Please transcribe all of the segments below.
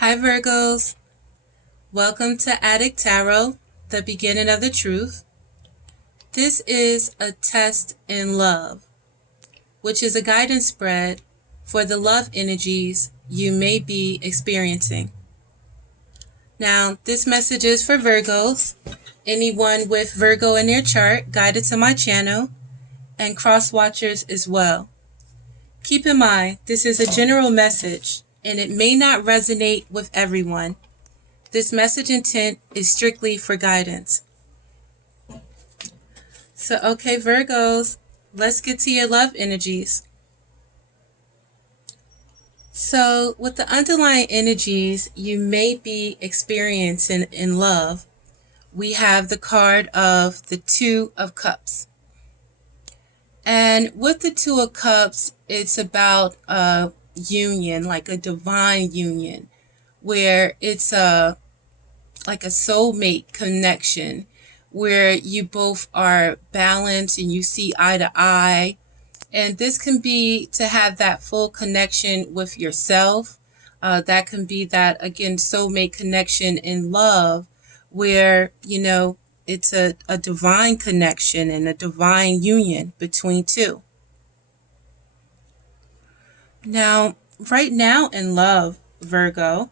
Hi Virgos, welcome to Adik Tarot, the beginning of the truth. This is a test in love, which is a guidance spread for the love energies you may be experiencing. Now, this message is for Virgos, anyone with Virgo in their chart guided to my channel, and cross watchers as well. Keep in mind, this is a general message and it may not resonate with everyone. This message intent is strictly for guidance. So, okay, Virgos, let's get to your love energies. So, with the underlying energies you may be experiencing in love, we have the card of the Two of Cups. And with the Two of Cups, it's about a union, like a divine union, where it's like a soulmate connection, where you both are balanced and you see eye to eye. And this can be to have that full connection with yourself. That can be that, again, soulmate connection in love, where, it's a divine connection and a divine union between two. Now, right now in love, Virgo,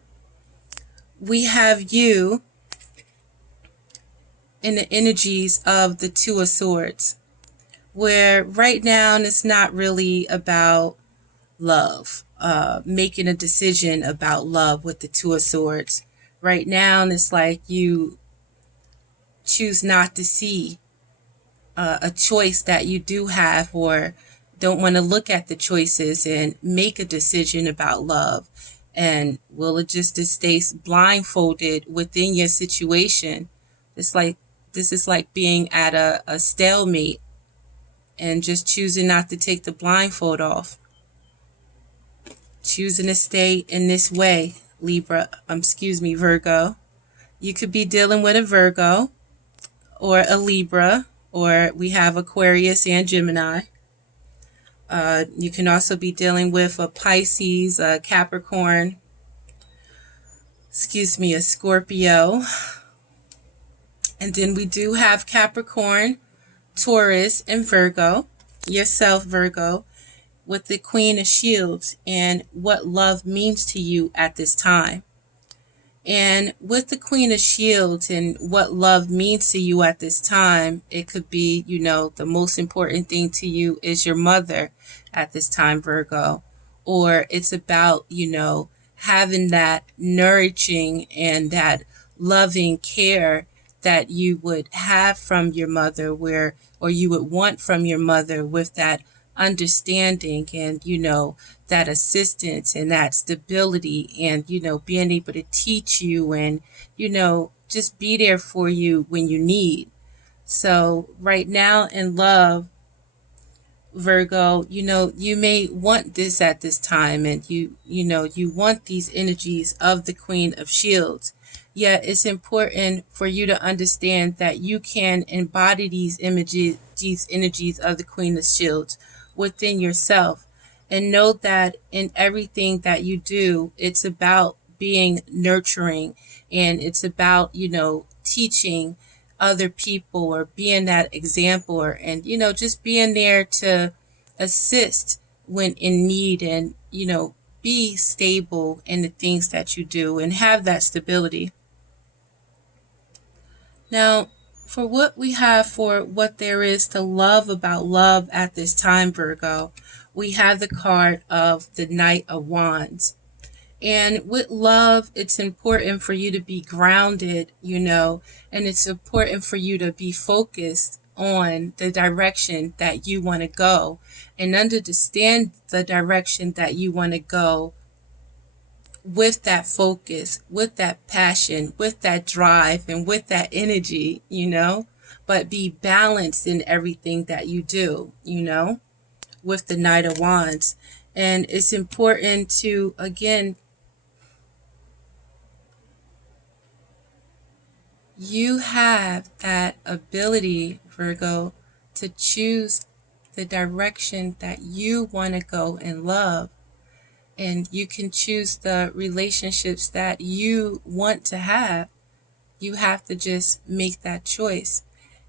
we have you in the energies of the Two of Swords, where right now it's not really about love, making a decision about love with the Two of Swords. Right now it's like you choose not to see a choice that you do have, or don't want to look at the choices and make a decision about love. And will it just stay blindfolded within your situation? It's like this is like being at a stalemate and just choosing not to take the blindfold off. Choosing to stay in this way, Virgo. You could be dealing with a Virgo or a Libra, or we have Aquarius and Gemini. You can also be dealing with a Pisces, a Capricorn, a Scorpio. And then we do have Capricorn, Taurus, and Virgo. Yourself, Virgo, with the Queen of Shields and what love means to you at this time. And with the Queen of Shields and what love means to you at this time, it could be, the most important thing to you is your mother at this time, Virgo. Or it's about, having that nourishing and that loving care that you would have from your mother, or you would want from your mother, with that understanding and, that assistance and that stability, and, being able to teach you and, just be there for you when you need. So right now in love, Virgo, you may want this at this time, and you want these energies of the Queen of Shields. Yet it's important for you to understand that you can embody these energies of the Queen of Shields within yourself, and know that in everything that you do, it's about being nurturing, and it's about, teaching other people, or being that example, and just being there to assist when in need, and be stable in the things that you do and have that stability. Now, for what we have, for what there is to love about love at this time, Virgo, we have the card of the Knight of Wands. And with love, it's important for you to be grounded, and it's important for you to be focused on the direction that you want to go, and understand the direction that you want to go with that focus, with that passion, with that drive, and with that energy, but be balanced in everything that you do, with the Knight of Wands. And it's important to, again, you have that ability, Virgo, to choose the direction that you want to go in love. and you can choose the relationships that you want to have. You have to just make that choice.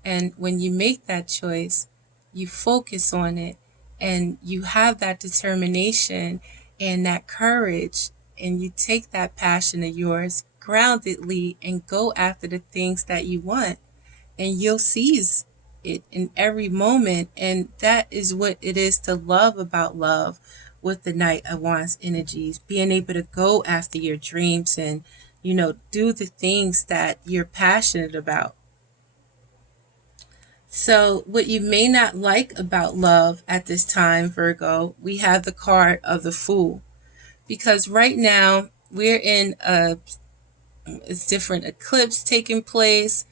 And when you make that choice, you focus on it and you have that determination and that courage, and you take that passion of yours groundedly and go after the things that you want, and you'll seize it in every moment. And that is what it is to love about love with the Knight of Wands energies, being able to go after your dreams and, do the things that you're passionate about. So, what you may not like about love at this time, Virgo, we have the card of the Fool. Because right now, we're in a it's different eclipse taking place,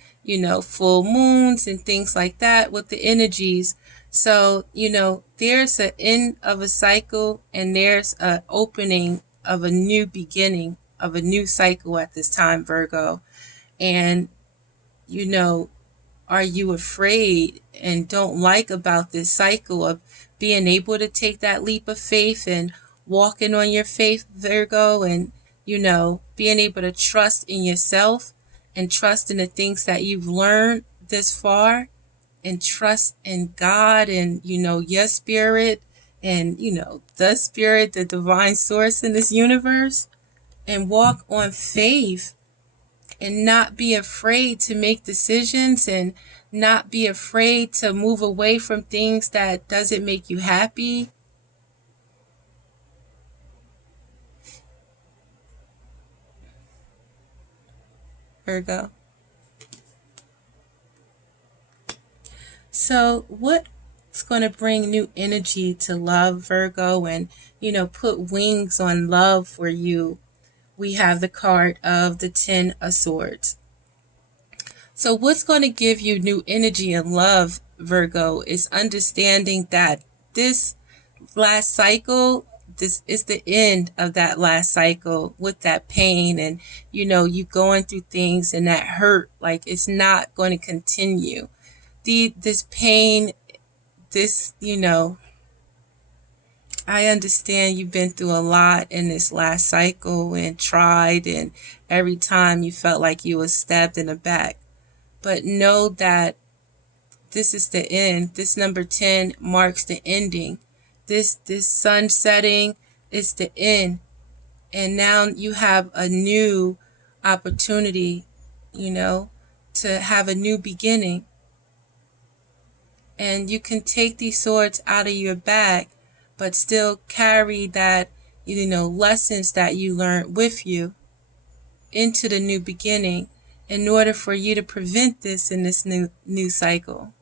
full moons and things like that with the energies. So, there's an end of a cycle and there's an opening of a new beginning of a new cycle at this time, Virgo. And, you know, are you afraid and don't like about this cycle of being able to take that leap of faith and walking on your faith, Virgo, and, being able to trust in yourself and trust in the things that you've learned this far and trust in God and, your spirit and, the spirit, the divine source in this universe, and walk on faith and not be afraid to make decisions and not be afraid to move away from things that doesn't make you happy. Virgo. So what's going to bring new energy to love, Virgo, and, put wings on love for you? We have the card of the Ten of Swords. So what's going to give you new energy and love, Virgo, is understanding that this last cycle, this is the end of that last cycle with that pain and, you going through things and that hurt, like it's not going to continue. This pain, this, I understand you've been through a lot in this last cycle and tried, and every time you felt like you was stabbed in the back. But know that this is the end. This number 10 marks the ending. This sun setting is the end. And now you have a new opportunity, to have a new beginning. And you can take these swords out of your bag, but still carry that, lessons that you learned with you into the new beginning in order for you to prevent this in this new cycle.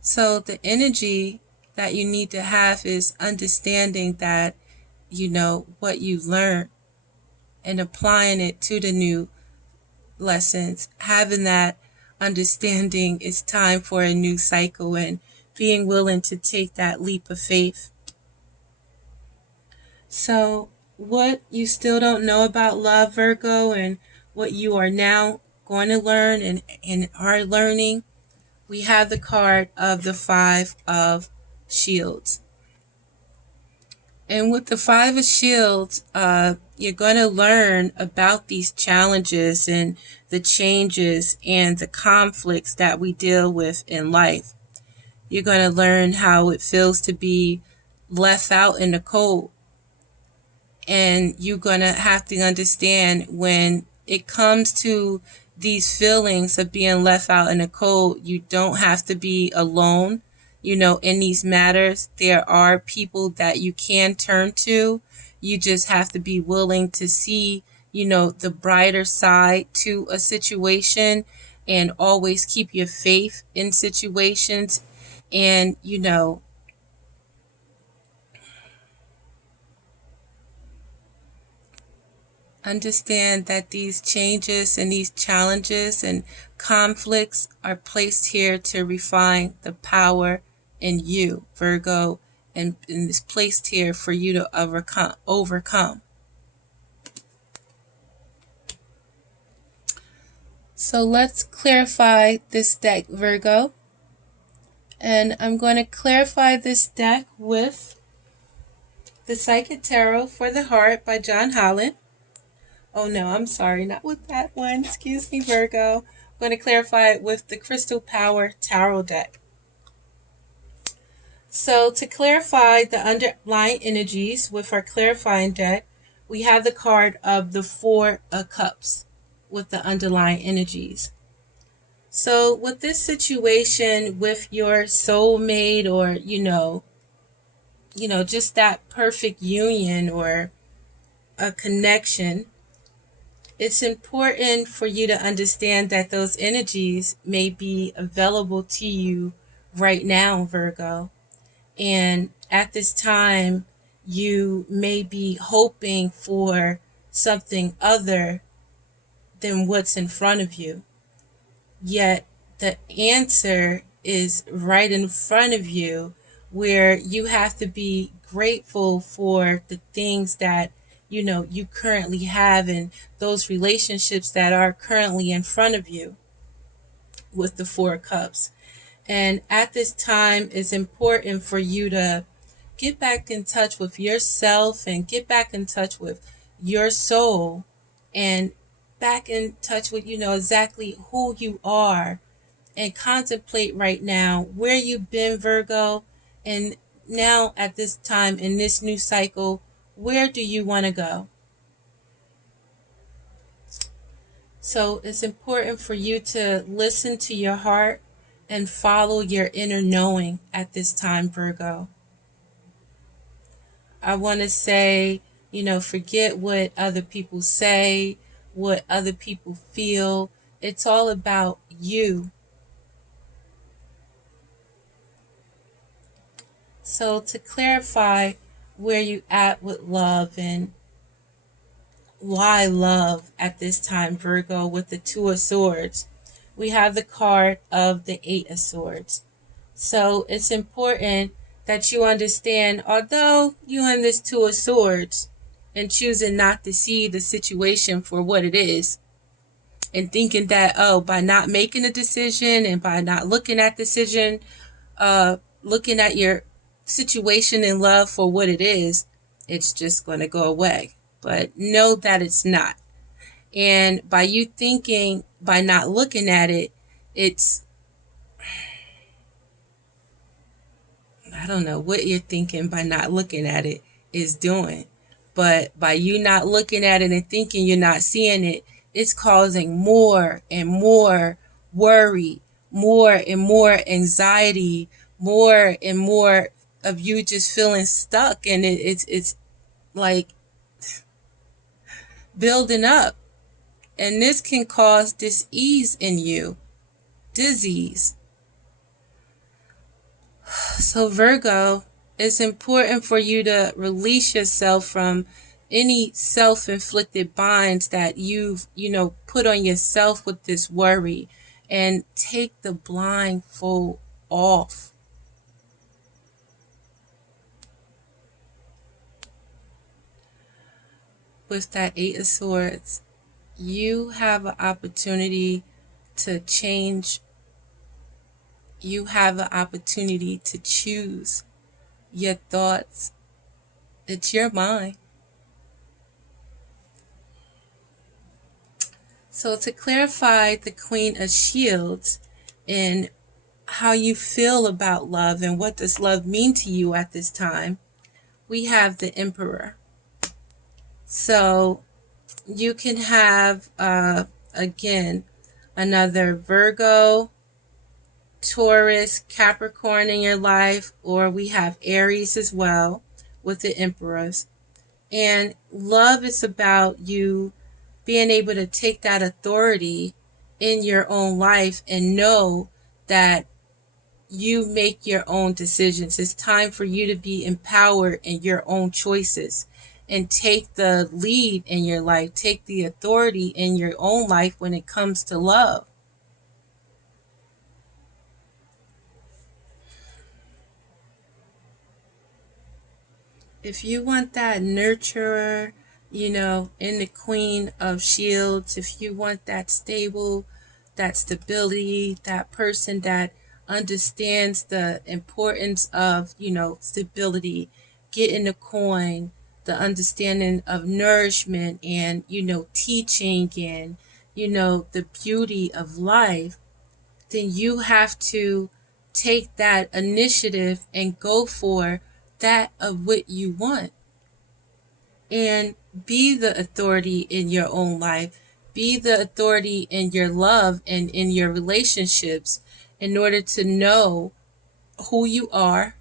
So the energy that you need to have is understanding that, what you learned and applying it to the new lessons, having that understanding it's time for a new cycle and being willing to take that leap of faith. So what you still don't know about love, Virgo, and what you are now going to learn and are learning, we have the card of the Five of Shields. And with the Five of Shields, you're going to learn about these challenges and the changes and the conflicts that we deal with in life. You're going to learn how it feels to be left out in the cold. And you're going to have to understand when it comes to these feelings of being left out in the cold, you don't have to be alone. In these matters, there are people that you can turn to. You just have to be willing to see, the brighter side to a situation and always keep your faith in situations. And, understand that these changes and these challenges and conflicts are placed here to refine the power in you, Virgo, and is placed here for you to overcome. So let's clarify this deck, Virgo. And I'm going to clarify this deck with The Psychic Tarot for the Heart by John Holland. Oh no, I'm sorry, not with that one. Excuse me, Virgo. I'm going to clarify it with the Crystal Power Tarot deck. So to clarify the underlying energies with our clarifying deck, we have the card of the Four of Cups with the underlying energies. So with this situation with your soulmate, or just that perfect union or a connection, it's important for you to understand that those energies may be available to you right now, Virgo. And at this time, you may be hoping for something other than what's in front of you. Yet the answer is right in front of you, where you have to be grateful for the things that you currently have, and those relationships that are currently in front of you with the Four of Cups. And at this time, it's important for you to get back in touch with yourself and get back in touch with your soul, and back in touch with exactly who you are, and contemplate right now where you've been, Virgo, and now at this time in this new cycle, where do you want to go? So it's important for you to listen to your heart and follow your inner knowing at this time, Virgo. I want to say, forget what other people say, what other people feel. It's all about you. So to clarify where you at with love and why love at this time, Virgo, with the Two of Swords, we have the card of the Eight of Swords. So it's important that you understand, although you in this Two of Swords and choosing not to see the situation for what it is, and thinking that, by not making a decision and by not looking at decision, looking at your situation in love for what it is, it's just going to go away. But know that it's not. And by you thinking, by not looking at it, it's, I don't know what you're thinking by not looking at it is doing. But by you not looking at it and thinking you're not seeing it, it's causing more and more worry, more and more anxiety, more and more of you just feeling stuck. And it's like building up. And this can cause dis-ease in you, disease. So Virgo, it's important for you to release yourself from any self-inflicted binds that you've, put on yourself with this worry, and take the blindfold off. With that Eight of Swords, you have an opportunity to change. You have an opportunity to choose your thoughts. It's your mind. So to clarify the Queen of Shields and how you feel about love and what does love mean to you at this time, we have the Emperor. So you can have, again, another Virgo, Taurus, Capricorn in your life, or we have Aries as well with the Emperors. And love is about you being able to take that authority in your own life and know that you make your own decisions. It's time for you to be empowered in your own choices and take the lead in your life, take the authority in your own life when it comes to love. If you want that nurturer, in the Queen of Shields, if you want that stable, that stability, that person that understands the importance of, stability, getting the coin, the understanding of nourishment and, teaching and, the beauty of life, then you have to take that initiative and go for that of what you want. And be the authority in your own life. Be the authority in your love and in your relationships in order to know who you are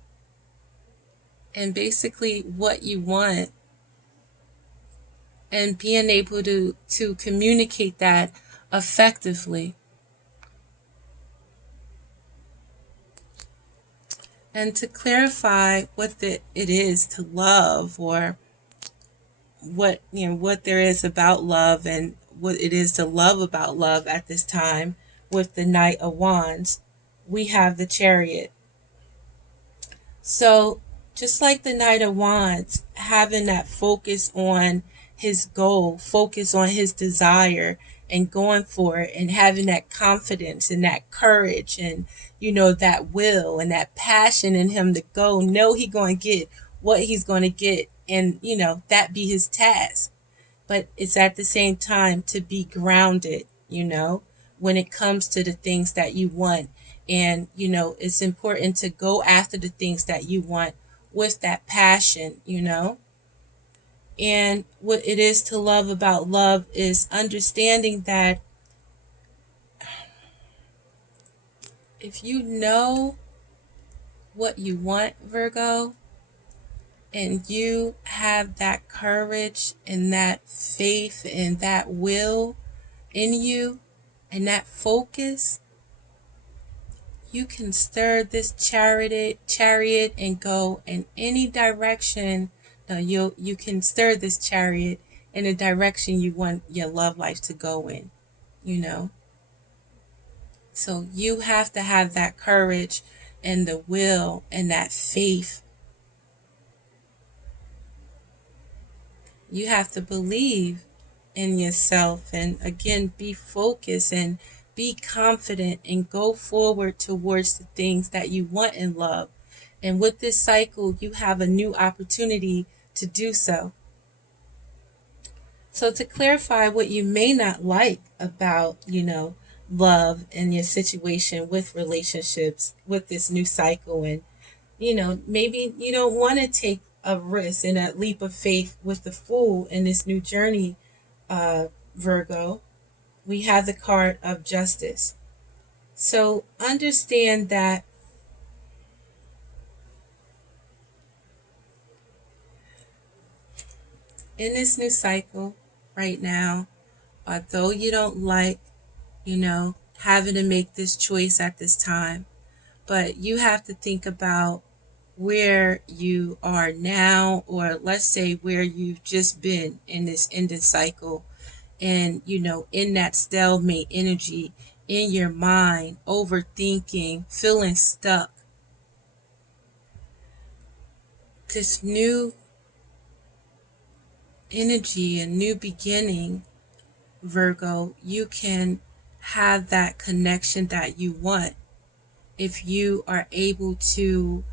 and basically what you want, and being able to communicate that effectively. And to clarify what it is to love, or what there is about love and what it is to love about love at this time, with the Knight of Wands, we have the Chariot. So just like the Knight of Wands, having that focus on his goal, focus on his desire and going for it, and having that confidence and that courage and, that will and that passion in him to go, know he going to get what he's going to get, and, that be his task. But it's at the same time to be grounded, when it comes to the things that you want. And, it's important to go after the things that you want with that passion, And what it is to love about love is understanding that if you know what you want, Virgo, and you have that courage and that faith and that will in you and that focus, you can stir this chariot and go in any direction. No, you can stir this chariot in the direction you want your love life to go in, So you have to have that courage and the will and that faith. You have to believe in yourself, and again, be focused and be confident and go forward towards the things that you want in love. And with this cycle, you have a new opportunity to do so. So to clarify what you may not like about, love and your situation with relationships with this new cycle, and, maybe you don't want to take a risk and a leap of faith with the Fool in this new journey, Virgo, we have the card of Justice. So understand that in this new cycle right now, although you don't like, having to make this choice at this time, but you have to think about where you are now, or let's say where you've just been in this ended cycle, and in that stalemate energy in your mind, overthinking, feeling stuck. This new energy, a new beginning, Virgo, you can have that connection that you want if you are able to,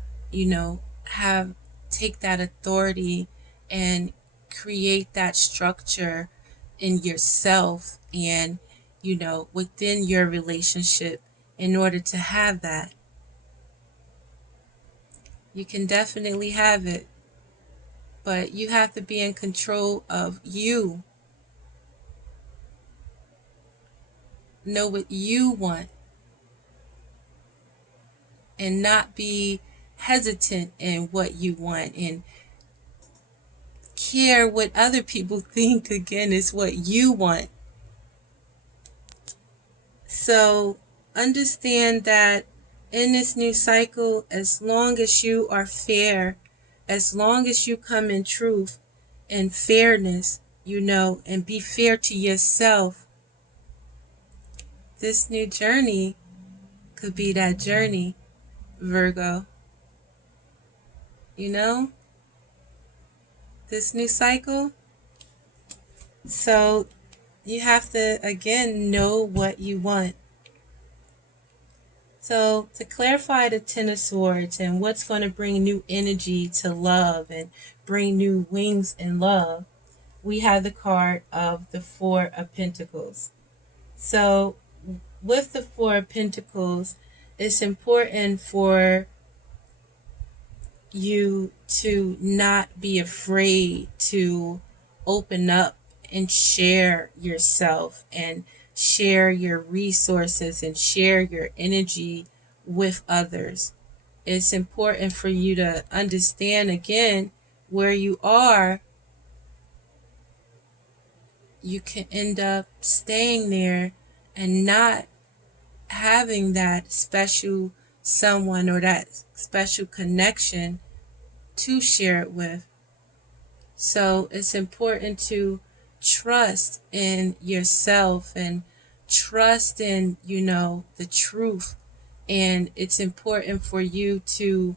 have take that authority and create that structure in yourself and, within your relationship in order to have that. You can definitely have it, but you have to be in control of you. Know what you want and not be hesitant in what you want, and care what other people think. Again, is what you want. So understand that in this new cycle, as long as you are fair, as long as you come in truth and fairness, and be fair to yourself, this new journey could be that journey, Virgo. This new cycle. So you have to, again, know what you want. So to clarify the Ten of Swords and what's going to bring new energy to love and bring new wings in love, we have the card of the Four of Pentacles. So with the Four of Pentacles, it's important for you to not be afraid to open up and share yourself and share your resources and share your energy with others. It's important for you to understand again where you are. You can end up staying there and not having that special someone or that special connection to share it with. So it's important to trust in yourself and trust in, the truth. And it's important for you to,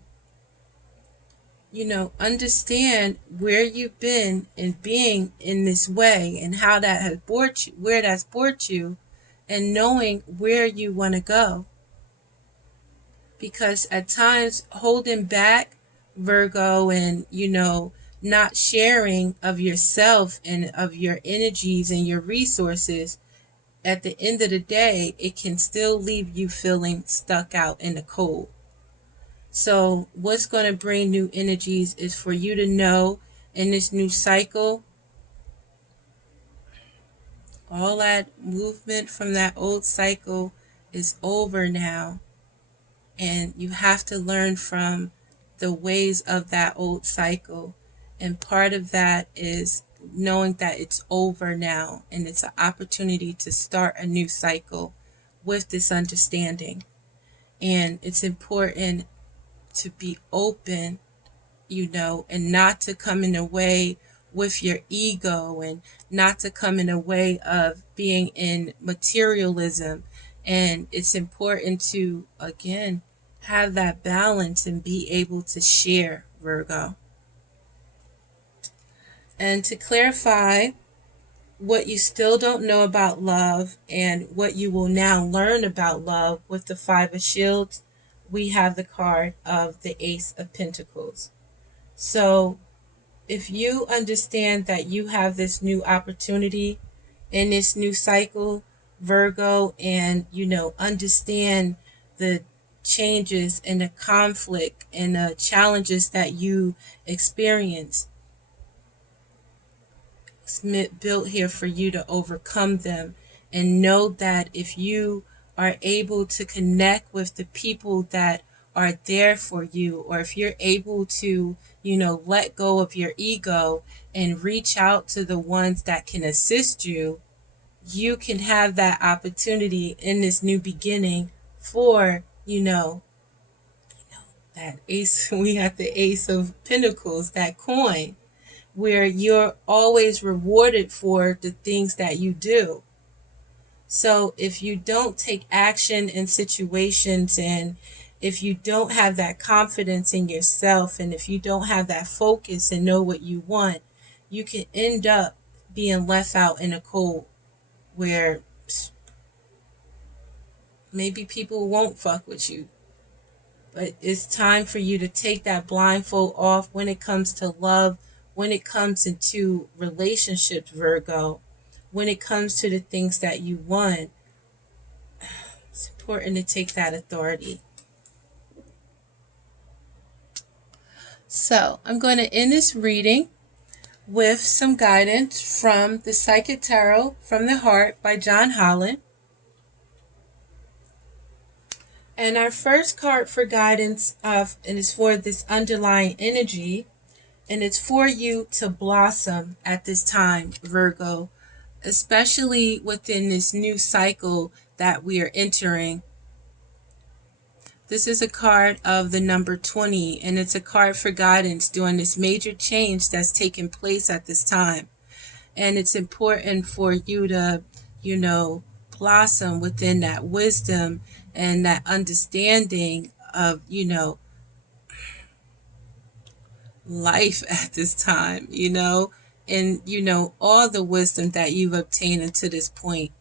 understand where you've been and being in this way and how that has brought you, where that's brought you, and knowing where you want to go. Because at times holding back, Virgo, and not sharing of yourself and of your energies and your resources, at the end of the day it can still leave you feeling stuck out in the cold. So what's going to bring new energies is for you to know in this new cycle, all that movement from that old cycle is over now. And you have to learn from the ways of that old cycle. And part of that is knowing that it's over now and it's an opportunity to start a new cycle with this understanding. And it's important to be open, and not to come in the way with your ego and not to come in the way of being in materialism. And it's important to, again, have that balance and be able to share, Virgo. And to clarify what you still don't know about love and what you will now learn about love with the Five of Shields, we have the card of the Ace of Pentacles. So if you understand that you have this new opportunity in this new cycle, Virgo, and understand the changes and the conflict and the challenges that you experience, it's built here for you to overcome them. And know that if you are able to connect with the people that are there for you, or if you're able to, let go of your ego and reach out to the ones that can assist you, you can have that opportunity in this new beginning for, that ace. We have the Ace of Pentacles, that coin, where you're always rewarded for the things that you do. So if you don't take action in situations, and if you don't have that confidence in yourself, and if you don't have that focus and know what you want, you can end up being left out in the cold where maybe people won't fuck with you. But it's time for you to take that blindfold off when it comes to love, when it comes into relationships, Virgo, when it comes to the things that you want. It's important to take that authority. So I'm going to end this reading with some guidance from the Psychic Tarot from the Heart by John Holland. And our first card for guidance and is for this underlying energy, and it's for you to blossom at this time, Virgo, especially within this new cycle that we are entering. This is a card of the number 20, and it's a card for guidance during this major change that's taking place at this time. And it's important for you to, blossom within that wisdom and that understanding of, life at this time, and, all the wisdom that you've obtained until this point,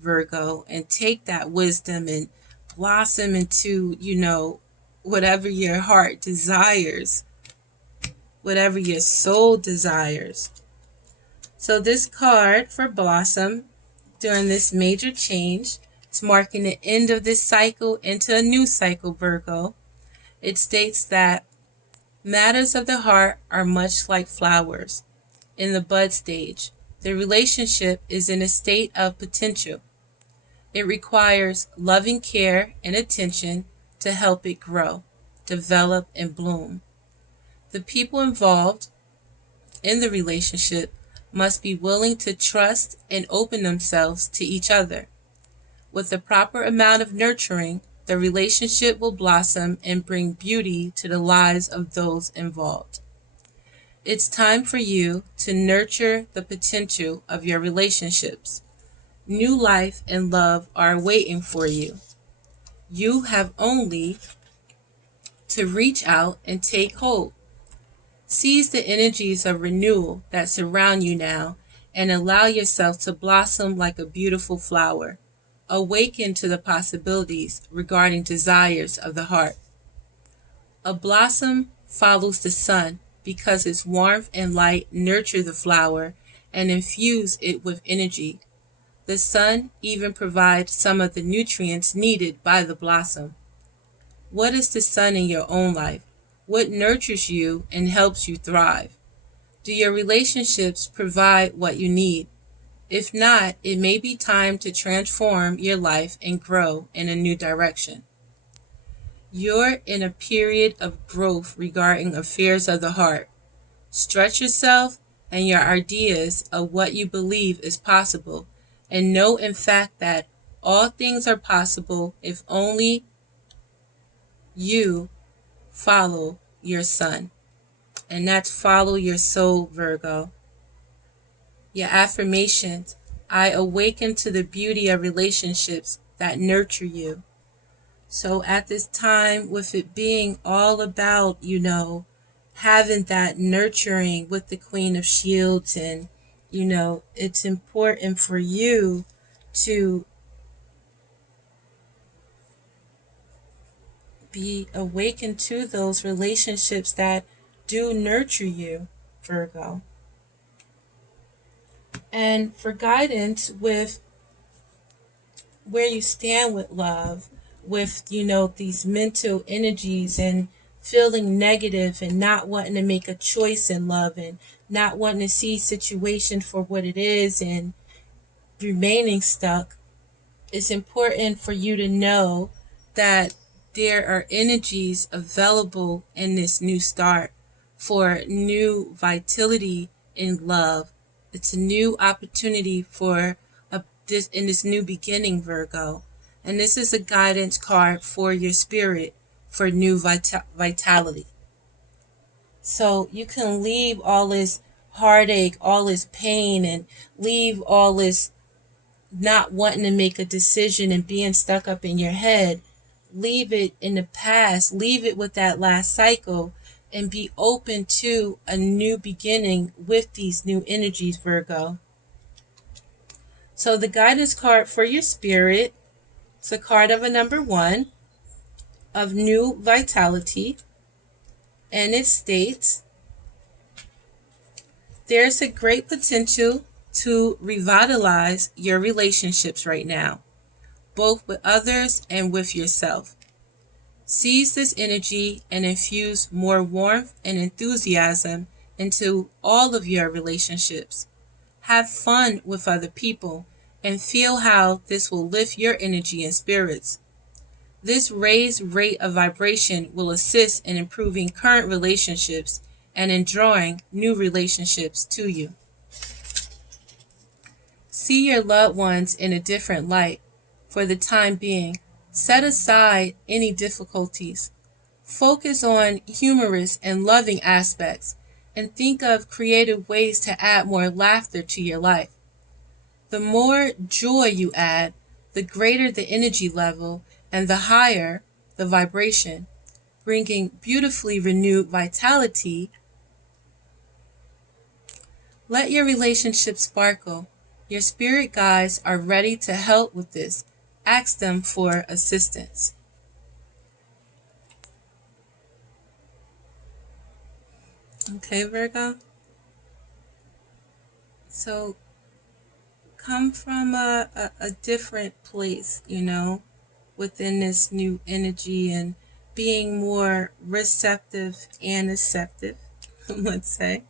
Virgo, and take that wisdom and blossom into, whatever your heart desires, whatever your soul desires. So this card for Blossom during this major change, it's marking the end of this cycle into a new cycle, Virgo. It states that matters of the heart are much like flowers in the bud stage. The relationship is in a state of potential. It requires loving care and attention to help it grow, develop, and bloom. The people involved in the relationship must be willing to trust and open themselves to each other. With the proper amount of nurturing, the relationship will blossom and bring beauty to the lives of those involved. It's time for you to nurture the potential of your relationships. New life and love are waiting for you. You have only to reach out and take hold. Seize the energies of renewal that surround you now and allow yourself to blossom like a beautiful flower. Awaken to the possibilities regarding desires of the heart. A blossom follows the sun because its warmth and light nurture the flower and infuse it with energy. The sun even provides some of the nutrients needed by the blossom. What is the sun in your own life? What nurtures you and helps you thrive? Do your relationships provide what you need? If not, it may be time to transform your life and grow in a new direction. You're in a period of growth regarding affairs of the heart. Stretch yourself and your ideas of what you believe is possible, and know in fact that all things are possible if only you follow your sun. And that's follow your soul, Virgo. Your affirmations: I awaken to the beauty of relationships that nurture you. So at this time, with it being all about, having that nurturing with the Queen of Shields, and, it's important for you to be awakened to those relationships that do nurture you, Virgo. And for guidance with where you stand with love, with, these mental energies and feeling negative and not wanting to make a choice in love and not wanting to see situation for what it is and remaining stuck, it's important for you to know that there are energies available in this new start for new vitality in love. It's a new opportunity for this new beginning, Virgo. And this is a guidance card for your spirit for new vitality. So you can leave all this heartache, all this pain, and leave all this not wanting to make a decision and being stuck up in your head. Leave it in the past. Leave it with that last cycle and be open to a new beginning with these new energies, Virgo. So the guidance card for your spirit, it's a card of a number 1 of new vitality. And it states, there's a great potential to revitalize your relationships right now, both with others and with yourself. Seize this energy and infuse more warmth and enthusiasm into all of your relationships. Have fun with other people and feel how this will lift your energy and spirits. This raised rate of vibration will assist in improving current relationships and in drawing new relationships to you. See your loved ones in a different light. For the time being, set aside any difficulties. Focus on humorous and loving aspects and think of creative ways to add more laughter to your life. The more joy you add, the greater the energy level and the higher the vibration, bringing beautifully renewed vitality. Let your relationship sparkle. Your spirit guides are ready to help with this. ask them for assistance. Okay, Virgo? So come from a different place, within this new energy and being more receptive and acceptive, let's say.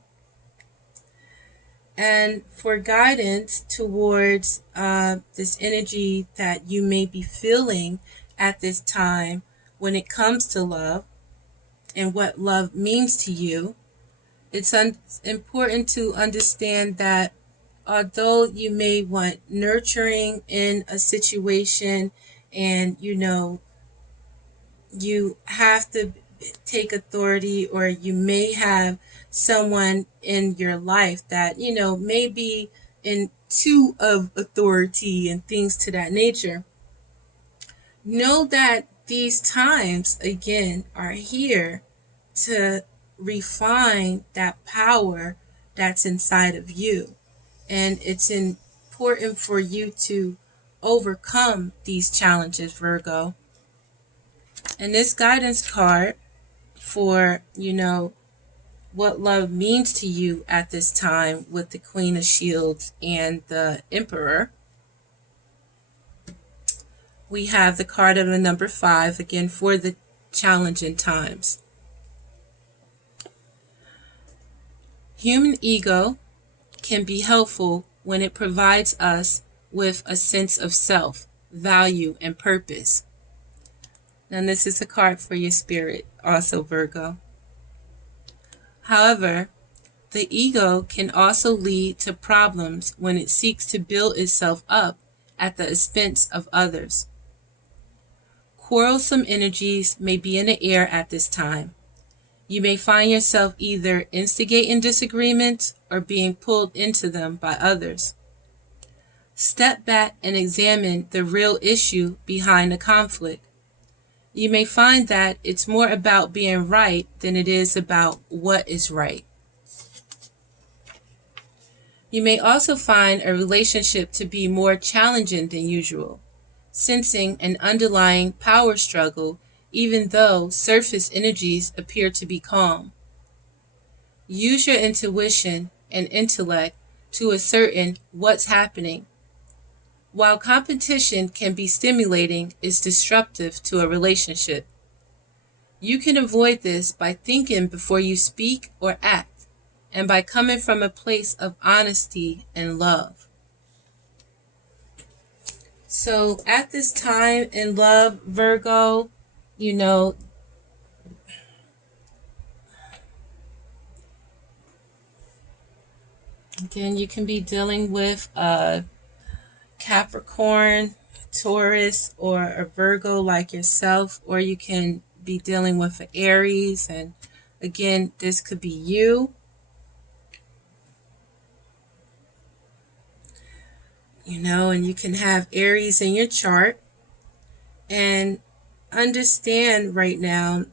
And for guidance towards this energy that you may be feeling at this time when it comes to love and what love means to you, it's important to understand that although you may want nurturing in a situation and you have to take authority, or you may have someone in your life that may be in too of authority and things to that nature, know that these times again are here to refine that power that's inside of you. And it's important for you to overcome these challenges, Virgo. And this guidance card for, what love means to you at this time with the Queen of Shields and the Emperor, we have the card of the number 5, again, for the challenging times. Human ego can be helpful when it provides us with a sense of self, value, and purpose. And this is a card for your spirit, also, Virgo. However, the ego can also lead to problems when it seeks to build itself up at the expense of others. Quarrelsome energies may be in the air at this time. You may find yourself either instigating disagreements or being pulled into them by others. Step back and examine the real issue behind the conflict. You may find that it's more about being right than it is about what is right. You may also find a relationship to be more challenging than usual, sensing an underlying power struggle even though surface energies appear to be calm. Use your intuition and intellect to ascertain what's happening. While competition can be stimulating, it's disruptive to a relationship. You can avoid this by thinking before you speak or act, and by coming from a place of honesty and love. So at this time in love, Virgo, again, you can be dealing with a Capricorn, Taurus, or a Virgo like yourself, or you can be dealing with an Aries, and again, this could be you. And you can have Aries in your chart, and understand right now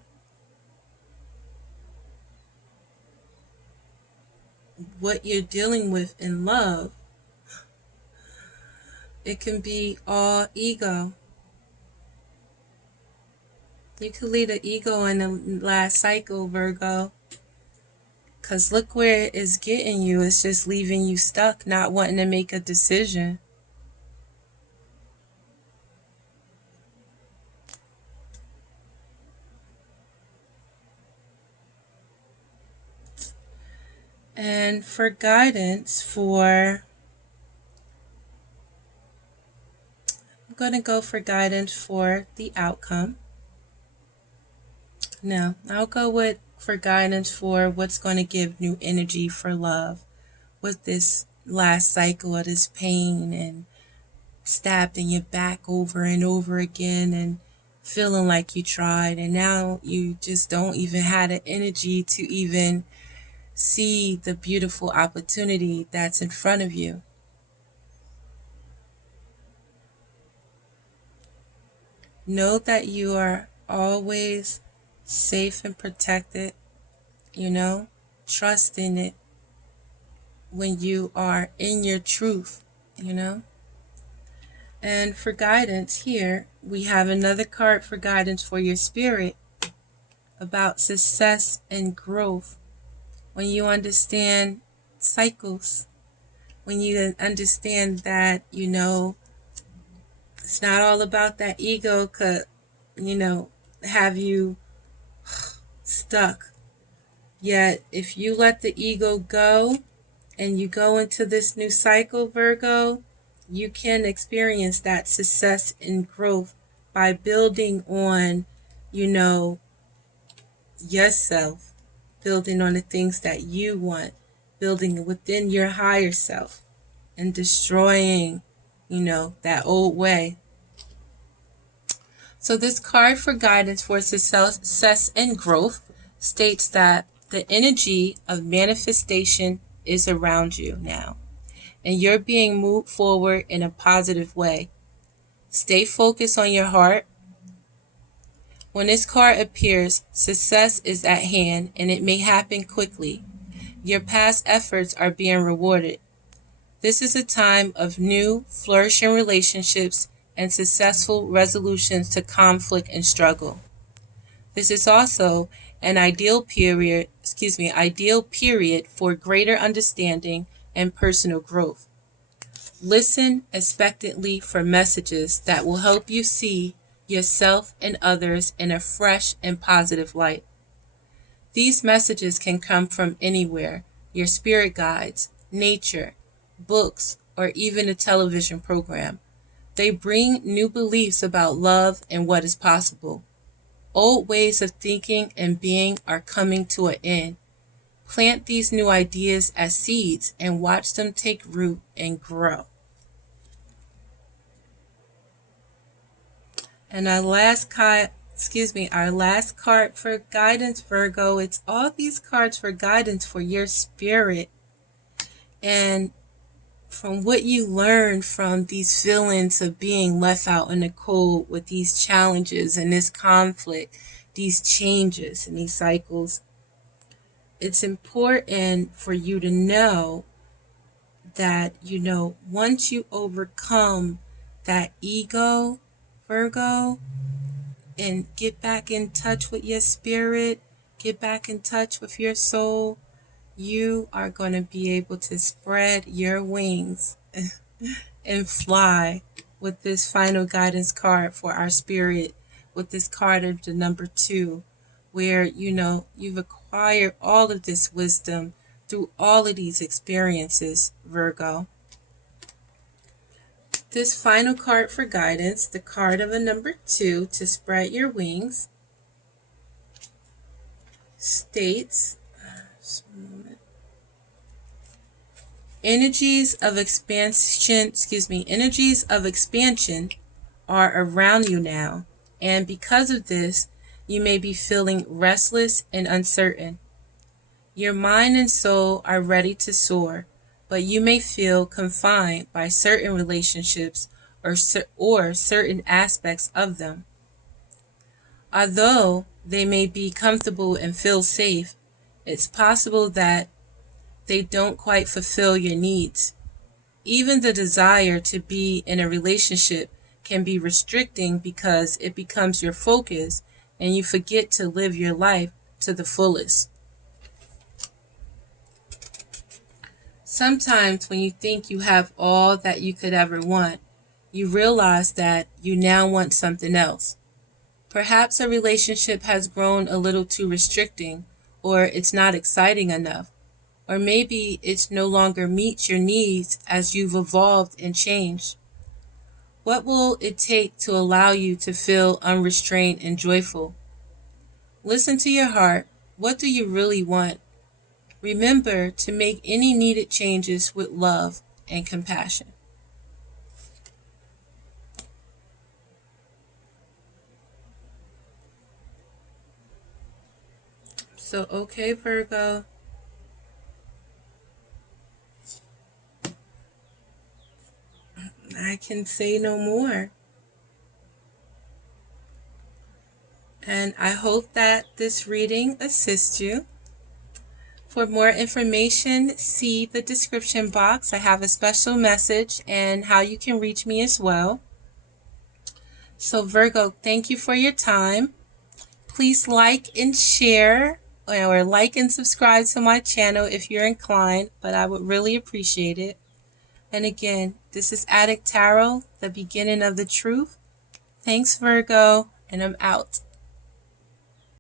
what you're dealing with in love. It can be all ego. You could lead an ego in the last cycle, Virgo. Because look where it is getting you. It's just leaving you stuck, not wanting to make a decision. And for guidance I'm going to go for guidance for the outcome. No, I'll go for guidance for what's going to give new energy for love with this last cycle of this pain and stabbed in your back over and over again and feeling like you tried, and now you just don't even have the energy to even see the beautiful opportunity that's in front of you. Know that you are always safe and protected, trust in it when you are in your truth, And for guidance here, we have another card for guidance for your spirit about success and growth. When you understand cycles, when you understand that, it's not all about that ego could, have you stuck. Yet, if you let the ego go and you go into this new cycle, Virgo, you can experience that success and growth by building on, yourself, building on the things that you want, building within your higher self, and destroying, that old way. So this card for guidance for success and growth states that the energy of manifestation is around you now, and you're being moved forward in a positive way. Stay focused on your heart. When this card appears, success is at hand and it may happen quickly. Your past efforts are being rewarded. This is a time of new, flourishing relationships and successful resolutions to conflict and struggle. This is also an ideal period for greater understanding and personal growth. Listen expectantly for messages that will help you see yourself and others in a fresh and positive light. These messages can come from anywhere: your spirit guides, nature, books, or even a television program. They bring new beliefs about love and what is possible. Old ways of thinking and being are coming to an end. Plant these new ideas as seeds and watch them take root and grow. And our last card for guidance, Virgo, it's all these cards for guidance for your spirit. And from what you learned from these feelings of being left out in the cold with these challenges and this conflict, these changes and these cycles, it's important for you to know that, once you overcome that ego, Virgo, and get back in touch with your spirit, get back in touch with your soul, you are going to be able to spread your wings and fly with this final guidance card for our spirit, with this card of the number 2, where, you've acquired all of this wisdom through all of these experiences, Virgo. This final card for guidance, the card of a number 2, to spread your wings, states, energies of expansion are around you now, and because of this, you may be feeling restless and uncertain. Your mind and soul are ready to soar, but you may feel confined by certain relationships or certain aspects of them. Although they may be comfortable and feel safe, it's possible that they don't quite fulfill your needs. Even the desire to be in a relationship can be restricting because it becomes your focus and you forget to live your life to the fullest. Sometimes when you think you have all that you could ever want, you realize that you now want something else. Perhaps a relationship has grown a little too restricting, or it's not exciting enough, or maybe it no longer meets your needs as you've evolved and changed. What will it take to allow you to feel unrestrained and joyful? Listen to your heart. What do you really want? Remember to make any needed changes with love and compassion. So, okay, Virgo. I can say no more. And I hope that this reading assists you. For more information, see the description box. I have a special message and how you can reach me as well. So Virgo, thank you for your time. Please like and share, or like and subscribe to my channel if you're inclined, but I would really appreciate it. And again, this is Adik Tarot, the beginning of the truth. Thanks, Virgo, and I'm out.